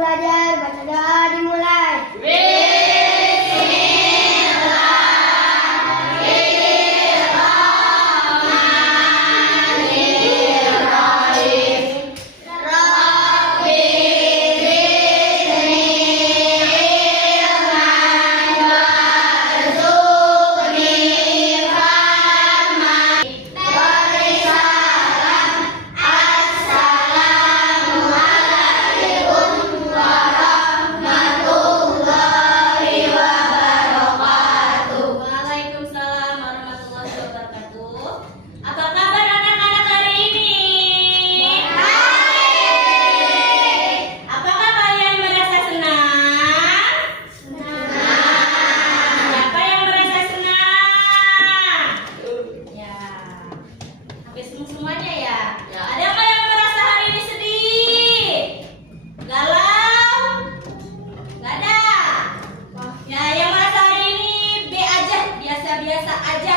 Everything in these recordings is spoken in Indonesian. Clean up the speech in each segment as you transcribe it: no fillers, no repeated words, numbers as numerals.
belajar, baca doa dimulai. Semuanya ya. Ada apa yang merasa hari ini sedih? Galau? Gak ada. Ya, yang merasa hari ini B aja, biasa-biasa aja.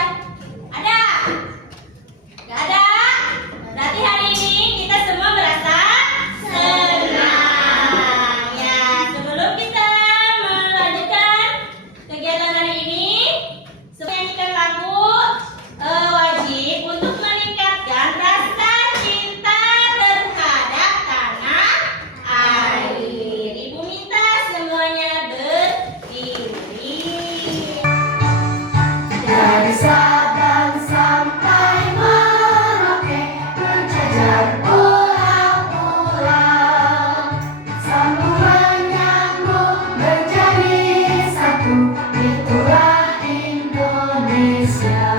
Ada? Gak ada. Berarti hari ini kita semua merasa senang. Ya, sebelum kita melanjutkan kegiatan hari ini, sebelum nyanyikan lagu, wajib untuk meningkatkan rasa cinta terhadap tanah air. Ibu minta semuanya berdiri. Dari Sabang sampai Merauke, berjajar pulau-pulau, sambung menyambung menjadi satu, itulah Indonesia.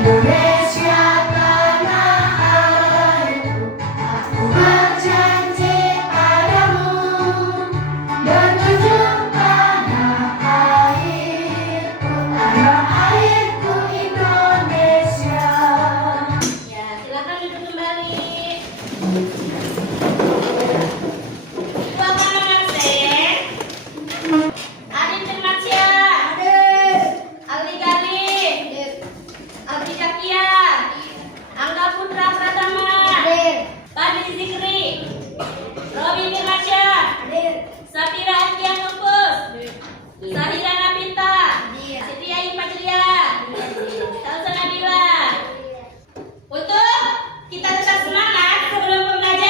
Indonesia tanah airku, aku berjanji padamu, menuju tanah airku Indonesia. Ya, silakan duduk kembali. Ibu akan mengabsen Adin Firmansyah, Aldi Galih, Aldi Zakia, Angga Putra Pratama, Fadli Zikri, Robin Firmansyah, Safira Adrian Lupus, Sahira Napinta, Siti Ayu Fajria, Salsa Nabila. Untuk kita tetap semangat sebelum pembelajaran,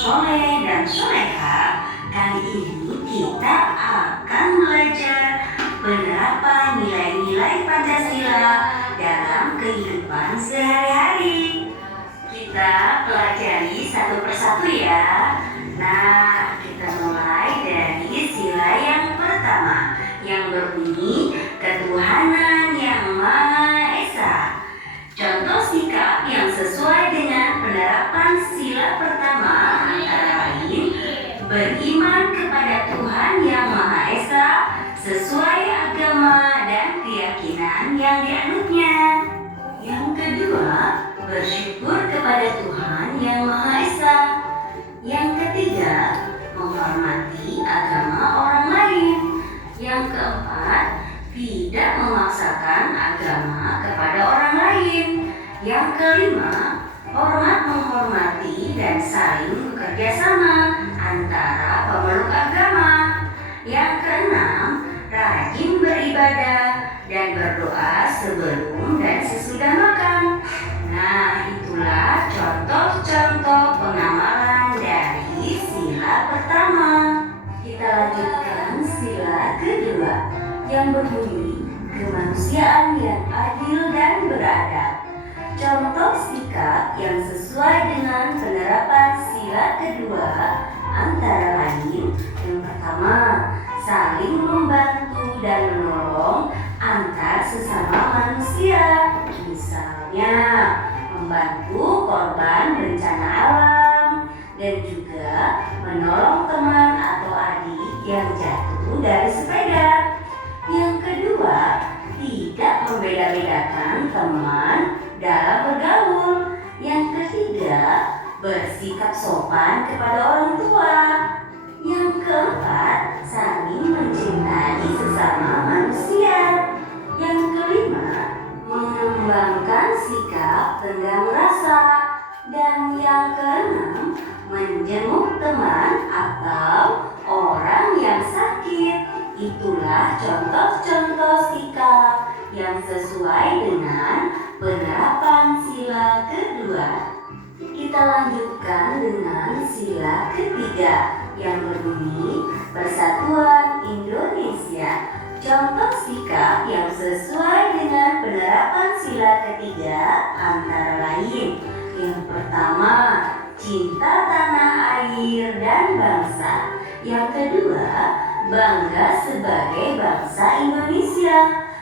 soleh dan soleha, kali ini kita akan belajar penerapan nilai-nilai Pancasila dalam kehidupan sehari-hari. Kita pelajari satu persatu ya. Nah, kita mulai dari sila yang pertama yang berbunyi ketuhanan yang Maha Esa. Contoh sikap yang sesuai dengan penerapan sila pertama antara lain beriman kepada Tuhan yang Maha Esa sesuai agama dan keyakinan yang dianutnya. Yang kedua, bersyukur kepada Tuhan yang Maha Esa. Yang ketiga, menghormati agama orang lain. Yang keempat, tidak memaksakan agama kepada orang lain. Yang kelima, hormat menghormati dan saling bekerja sama antara pemeluk agama. Yang keenam, rajin beribadah dan berdoa sebelum dan sesudah makan. Nah, itulah contoh-contoh pengamalan dari sila pertama. Kita lanjutkan sila kedua yang berbunyi kemanusiaan yang adil dan beradab. Contoh sikap yang sesuai dengan penerapan sila kedua antara lain yang pertama, saling membantu dan menolong antar sesama manusia. Misalnya, membantu korban bencana alam dan juga menolong teman atau adik yang jatuh dari sepeda. Yang kedua, tidak membeda-bedakan teman dalam bergaul. Yang ketiga, bersikap sopan kepada orang tua. Yang keempat, saling mencintai sesama manusia. Yang kelima, mengembangkan sikap tenggang rasa. Dan yang keenam, menjenguk teman atau orang yang sakit. Itulah contoh-contoh sikap yang sesuai dengan penerapan sila kedua. Kita lanjutkan dengan sila ketiga yang berbunyi Persatuan Indonesia. Contoh sikap yang sesuai dengan penerapan sila ketiga antara lain yang pertama, cinta tanah air dan bangsa. Yang kedua, bangga sebagai bangsa Indonesia.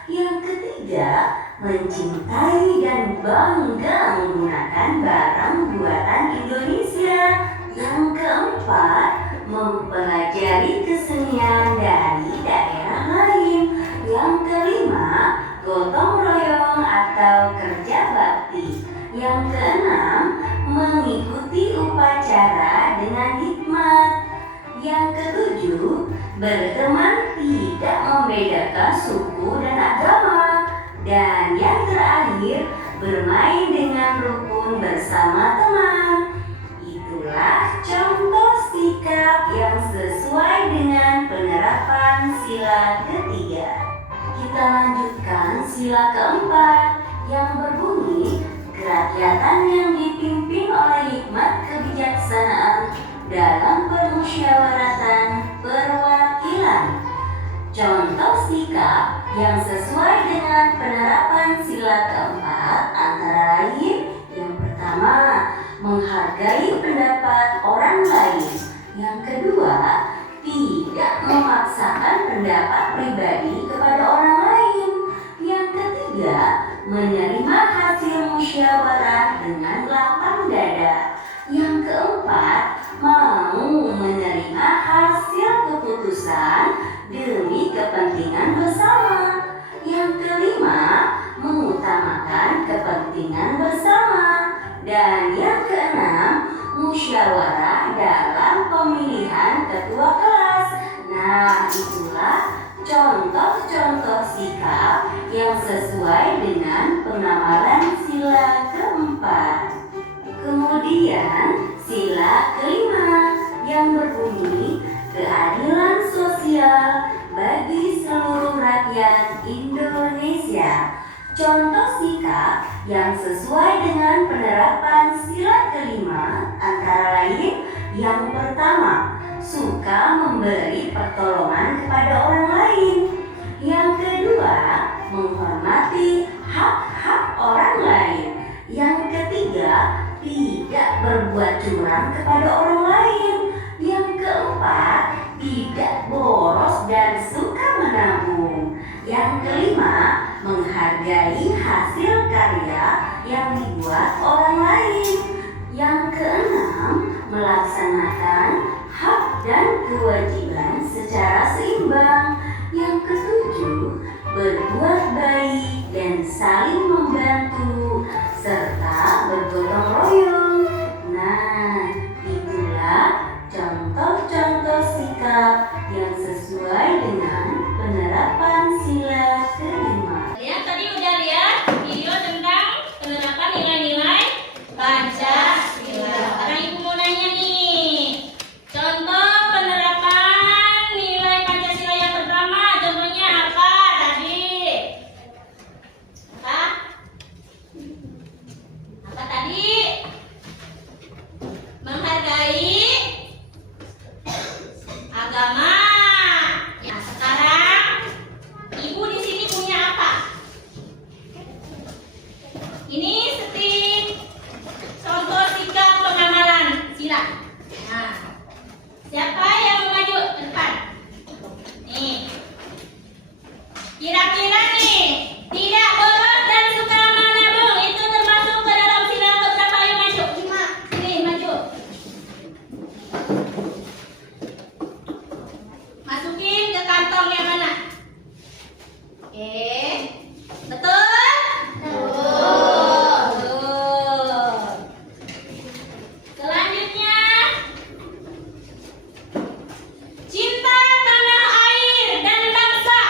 Yang ketiga, mencintai dan bangga menggunakan barang buatan Indonesia. Yang keempat, mempelajari kesenian dari daerah lain. Yang kelima, gotong royong atau kerja bakti. Yang keenam, mengikuti upacara dengan hikmat. Yang ketujuh, berteman tidak membedakan suku dan agama. Dan yang terakhir, bermain dengan rukun bersama teman. Itulah contoh sikap yang sesuai dengan penerapan sila ketiga. Kita lanjutkan sila keempat yang berbunyi kerakyatan yang dipimpin oleh hikmat kebijaksanaan dalam permusyawaratan perwakilan. Contoh sikap yang sesuai dengan penerapan sila keempat antara lain yang pertama, menghargai pendapat orang lain. Yang kedua, tidak memaksakan pendapat pribadi kepada orang lain. Yang ketiga, menerima hasil musyawarah dengan lapang dada. Yang keempat, mau menerima hasil keputusan demi kepentingan bersama. Yang kelima, mengutamakan kepentingan bersama. Dan yang keenam, musyawarah dalam pemilihan ketua kelas. Nah, itulah contoh-contoh sikap yang sesuai dengan pengamalan sila keempat. Kemudian sila kelima yang berbunyi keadilan sosial bagi seluruh rakyat Indonesia. Contoh sikap yang sesuai dengan penerapan sila kelima antara lain Yang pertama, suka memberi pertolongan kepada orang lain. Yang kedua, menghormati hak-hak orang lain. Yang ketiga, tidak berbuat curang kepada orang lain. Yang keempat, tidak boros dan suka menabung. Yang kelima, menghargai hasil karya yang dibuat orang lain. Yang keenam, melaksanakan hak dan kewajiban secara seimbang. Yang ketujuh, berbuat baik dan saling membantu serta bergotong royong. Nah, itulah contoh-contoh sikap yang sesuai dengan penerapan sila kelima. Kalian tadi udah lihat video tentang penerapan nilai-nilai Pancasila. Sekarang Ibu mau nanya nih, contoh penerapan nilai Pancasila yang pertama, contohnya apa tadi? Apa tadi? Menghargai agama. Nah, sekarang Ibu di sini punya apa? Ini contoh sikap pengamalan sila. Nah, siapa yang mau maju ke depan? Nih, kira-kira nih, tidak boros dan suka menabung itu termasuk ke dalam sila keberapa? Ayo maju. 5. Sini maju. Masukin ke kantong yang mana? Oke, betul? Betul. Selanjutnya, cinta tanah air dan bangsa.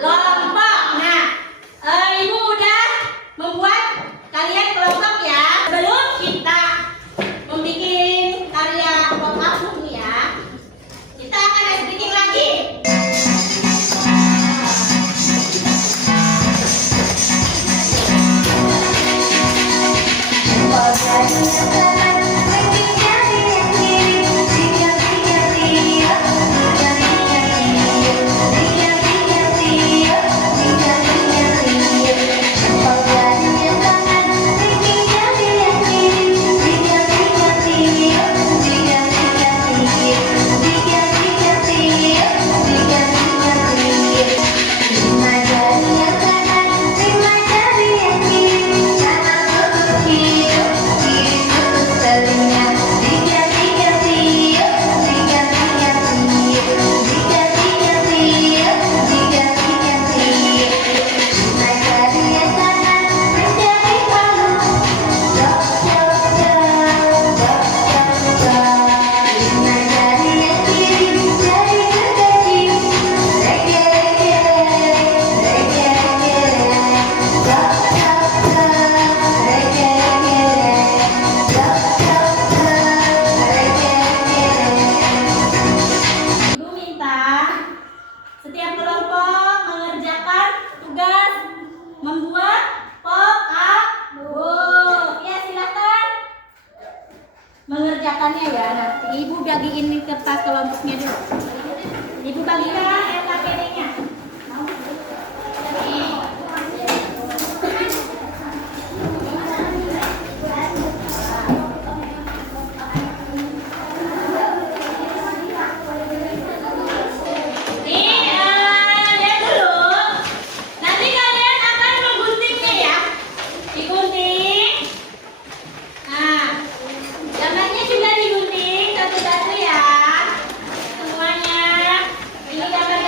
kelompok. Nah, Ibu udah membuat kalian kelompok ya. Sebelum kita membuat karya pop-up buku ya, kita akan ice breaking lagi. Ibu minta setiap kelompok mengerjakan tugas membuat pop-up book. Ya, silakan mengerjakannya ya. Nah, Ibu bagiin kertas kelompoknya dulu. Ibu bagikan LKPD-nya. Lihat dulu. Nanti kalian akan mengguntingnya ya. Digunting. Nah, gambarnya juga digunting satu-satu ya. Semuanya. Ini gambar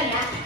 kalian ya.